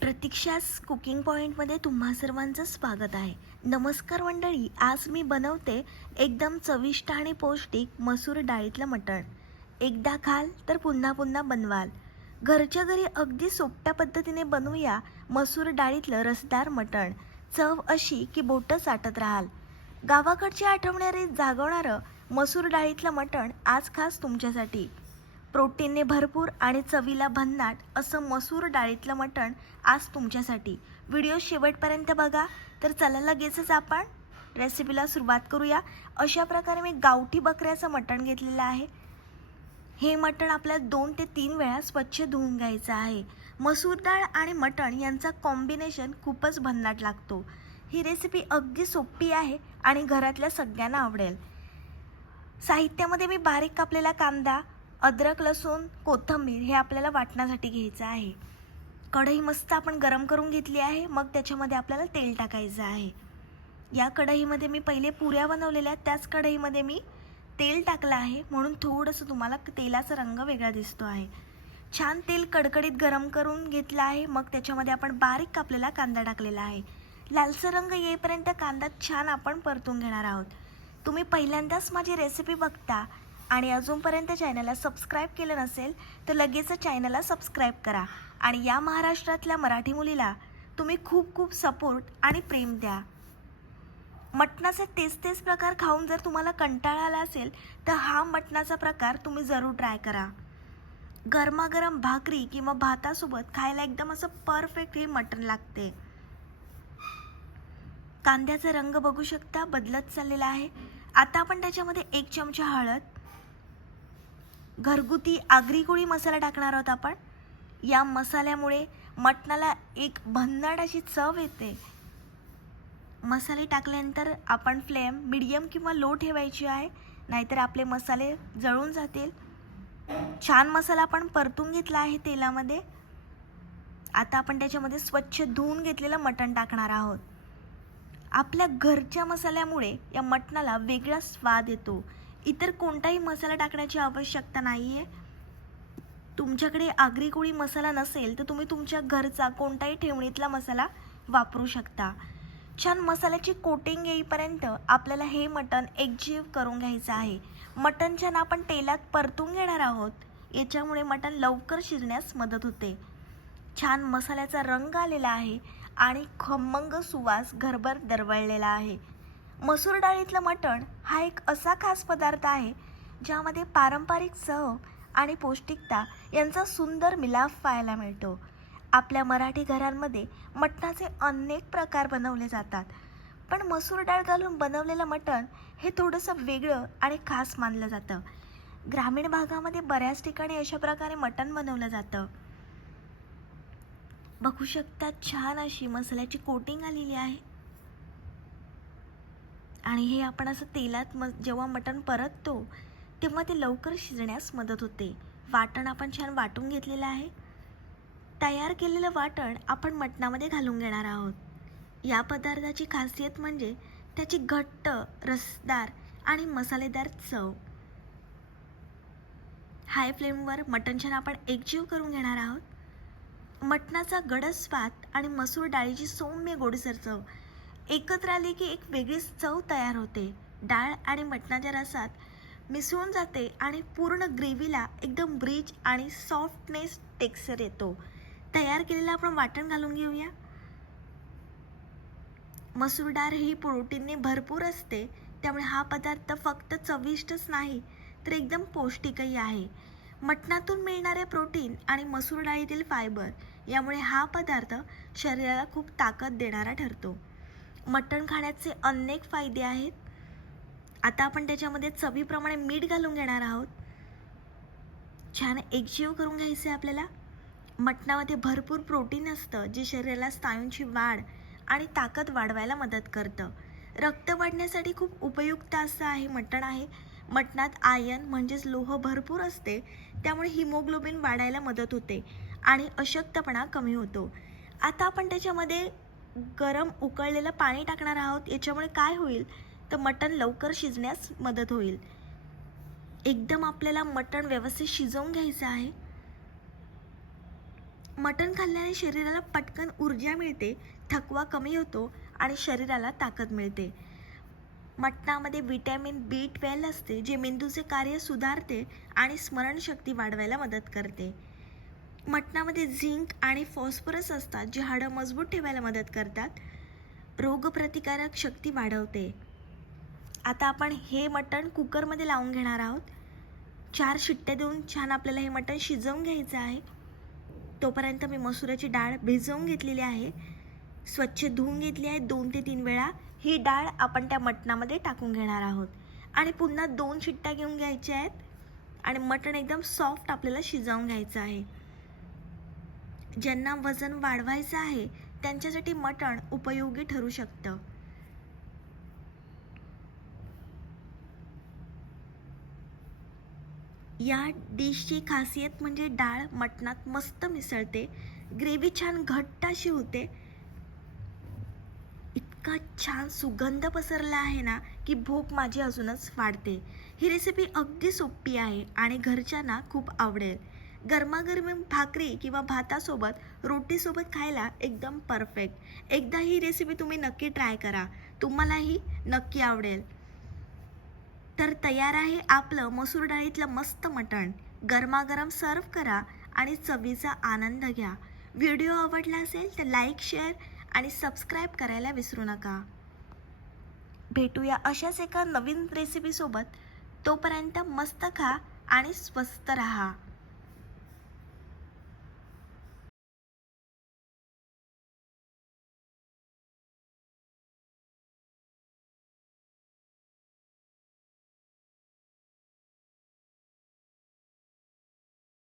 प्रतीक्षास cooking पॉईंटमध्ये तुम्हा सर्वांचं स्वागत आहे. नमस्कार मंडळी, आज मी बनवते एकदम चविष्ट आणि पौष्टिक मसूर डाळीतलं मटण. एकदा खाल तर पुन्हा पुन्हा बनवाल. घरच्या घरी अगदी सोप्या पद्धतीने बनवूया मसूर डाळीतलं रसदार मटण. चव अशी की बोटं चाटत राहाल. गावाकडचे आठवणारे जागवणारं मसूर डाळीतलं मटण आज खास तुमच्यासाठी. प्रोटीनने भरपूर आणि चवीला भन्नाट असं मसूर डाळीतलं मटण आज तुमच्यासाठी. व्हिडिओ शेवटपर्यंत बघा. तर चला लगेचच आपण रेसिपीला सुरुवात करूया. अशा प्रकारे मी गावठी बकऱ्याचं मटण घेतलेलं आहे. हे मटण आपल्याला 2 ते 3 वेळा स्वच्छ धुवून घ्यायचं आहे. मसूर डाळ आणि मटण यांचा कॉम्बिनेशन खूपच भन्नाट लागतो. ही रेसिपी अगदी सोपी आहे आणि घरातल्या सगळ्यांना आवडेल. साहित्यामध्ये मी बारीक कापलेला कांदा, अद्रक, लसूण, कोथिंबीर हे आपल्याला वाटण्यासाठी घ्यायचं आहे. कढई मस्त आपण गरम करून घेतली आहे. मग त्याच्यामध्ये आपल्याला तेल टाकायचं आहे. या कढईमध्ये मी पहिले पुऱ्या बनवलेल्या, त्याच कढईमध्ये मी तेल टाकलं आहे, म्हणून थोडंसं तुम्हाला तेलाचा रंग वेगळा दिसतो आहे. छान तेल कडकडीत गरम करून घेतलं आहे. मग त्याच्यामध्ये आपण बारीक कापलेला कांदा टाकलेला आहे. लालसर रंग येईपर्यंत कांदा छान आपण परतून घेणार आहोत. तुम्ही पहिल्यांदाच माझी रेसिपी बघता आणि अजूनपर्यंत चॅनलला सबस्क्राईब केलं नसेल तर लगेच चॅनलला सबस्क्राईब करा. आणि या महाराष्ट्रातल्या मराठी मुलीला तुम्ही खूप खूप सपोर्ट आणि प्रेम द्या. मटणाचे तेच प्रकार खाऊन जर तुम्हाला कंटाळा आला असेल तर हा मटणाचा प्रकार तुम्ही जरूर ट्राय करा. गरमागरम भाकरी किंवा भातासोबत खायला एकदम असं परफेक्ट हे मटण लागते. कांद्याचा रंग बघू शकता बदलत चाललेला आहे. आता आपण त्याच्यामध्ये 1 चमचा हळद, घरगुती आगरी कोळी मसाला टाकणार आहोत आपण. या मसाल्यामुळे मटणाला एक भन्नाट अशी चव येते. मसाले टाकल्यानंतर आपण फ्लेम मीडियम किंवा लो ठेवायची आहे, नाहीतर आपले मसाले जळून जातील. छान मसाला आपण परतून घेतला आहे तेलामध्ये. आता आपण त्याच्यामध्ये स्वच्छ धुवून घेतलेलं मटण टाकणार आहोत. आपल्या घरच्या मसाल्यामुळे या मटणाला वेगळा स्वाद येतो. इतर कोणताही मसाला टाकण्याची आवश्यकता नाही आहे. तुमच्याकडे आगरी कोळी मसाला नसेल तर तुम्ही तुमच्या घरचा कोणताही ठेवणीतला मसाला वापरू शकता. छान मसाल्याची कोटिंग येईपर्यंत आपल्याला हे मटण एकजीव करून घ्यायचं आहे. मटण छान आपण तेलात परतून घेणार आहोत. याच्यामुळे मटण लवकर शिजण्यास मदत होते. छान मसाल्याचा रंग आलेला आहे आणि खमंग सुवास घरभर दरवळलेला आहे. मसूर डाळीतलं मटण हा एक असा खास पदार्थ आहे ज्यामध्ये पारंपरिक चव आणि पौष्टिकता यांचा सुंदर मिलाफ पाहायला मिळतो. आपल्या मराठी घरांमध्ये मटणाचे अनेक प्रकार बनवले जातात, पण मसूर डाळ घालून बनवलेलं मटण हे थोडंसं वेगळं आणि खास मानलं जातं. ग्रामीण भागामध्ये बऱ्याच ठिकाणी अशा प्रकारे मटण बनवलं जातं. बघू शकता छान अशी मसाल्याची कोटिंग आलेली आहे. आणि हे आपण असं तेलात जेव्हा मटण परततो तेव्हा ते लवकर शिजण्यास मदत होते. वाटण आपण छान वाटून घेतलेलं आहे. तयार केलेलं वाटण आपण मटणामध्ये घालून घेणार आहोत. या पदार्थाची खासियत म्हणजे त्याची घट्ट, रसदार आणि मसालेदार चव. हाय फ्लेमवर मटण छान आपण एकजीव करून घेणार आहोत. मटणाचा गडद स्वाद आणि मसूर डाळीची सौम्य गोडसर चव एकत्र आली की एक वेगळीच चव तयार होते. डाळ आणि मटणाच्या रसात मिसळून जाते आणि पूर्ण ग्रेव्हीला एकदम रिच आणि सॉफ्टनेस टेक्स्चर येतो. तयार केलेलं आपण वाटण घालून घेऊया. मसूर डाळ ही प्रोटीनने भरपूर असते, त्यामुळे हा पदार्थ फक्त चविष्टच नाही तर एकदम पौष्टिकही आहे. मटणातून मिळणारे प्रोटीन आणि मसूर डाळीतील फायबर यामुळे हा पदार्थ शरीराला खूप ताकद देणारा ठरतो. मटण खाण्याचे अनेक फायदे आहेत. आता आपण त्याच्यामध्ये चवीप्रमाणे मीठ घालून घेणार आहोत. छान एकजीव करून घ्यायचे आपल्याला. मटणामध्ये भरपूर प्रोटीन असतं जे शरीराला स्नायूंची वाढ आणि ताकद वाढवायला मदत करतं. रक्त वाढण्यासाठी खूप उपयुक्त असं आहे मटण आहे. मटणात आयर्न म्हणजेच लोह भरपूर असते, त्यामुळे हिमोग्लोबिन वाढायला मदत होते आणि अशक्तपणा कमी होतो. आता आपण त्याच्यामध्ये गरम उकळलेलं पाणी टाकणार आहोत. याच्यामुळे काय होईल तर मटण लवकर शिजण्यास मदत होईल. एकदम आपल्याला मटण व्यवस्थित शिजवून घ्यायचं आहे. मटण खाल्ल्याने शरीराला पटकन ऊर्जा मिळते, थकवा कमी होतो आणि शरीराला ताकद मिळते. मटणामध्ये व्हिटॅमिन B12 असते, जे मेंदूचे कार्य सुधारते आणि स्मरणशक्ती वाढवायला मदत करते. मटणामध्ये झिंक आणि फॉस्फरस असतात, जे हाडं मजबूत ठेवायला मदत करतात. रोगप्रतिकारक शक्ती वाढवते. आता आपण हे मटण कुकरमध्ये लावून घेणार आहोत. 4 शिट्ट्या देऊन छान आपल्याला हे मटण शिजवून घ्यायचं आहे. तोपर्यंत मी मसुराची डाळ भिजवून घेतलेली आहे, स्वच्छ धुवून घेतली आहे 2 ते 3 वेळा. ही डाळ आपण त्या मटणामध्ये टाकून घेणार आहोत आणि पुन्हा 2 शिट्ट्या घेऊन घ्यायच्या आहेत आणि मटण एकदम सॉफ्ट आपल्याला शिजवून घ्यायचं आहे. ज्यांना वजन वाढवायचं आहे त्यांच्यासाठी मटण उपयोगी ठरू शकतं. या डिशची खासियत म्हणजे डाळ मटणात मस्त मिसळते, ग्रेव्ही छान घट्ट अशी होते. इतका छान सुगंध पसरला आहे ना की भूक माझी अजूनच वाढते. ही रेसिपी अगदी सोपी आहे आणि घरच्यांना खूप आवडेल. गरमागरम भाकरी किंवा भातासोबत रोटीसोबत खायला एकदम परफेक्ट. एकदा ही रेसिपी तुम्ही नक्की ट्राय करा, तुम्हालाही नक्की आवडेल. तर तयार आहे आपलं मसूर डाळीतलं मस्त मटण. गरमागरम सर्व करा आणि चवीचा आनंद घ्या. व्हिडिओ आवडला असेल तर लाईक, शेअर आणि सबस्क्राईब करायला विसरू नका. भेटूया अशाच एका नवीन रेसिपीसोबत. तोपर्यंत मस्त खा आणि स्वस्त रहा.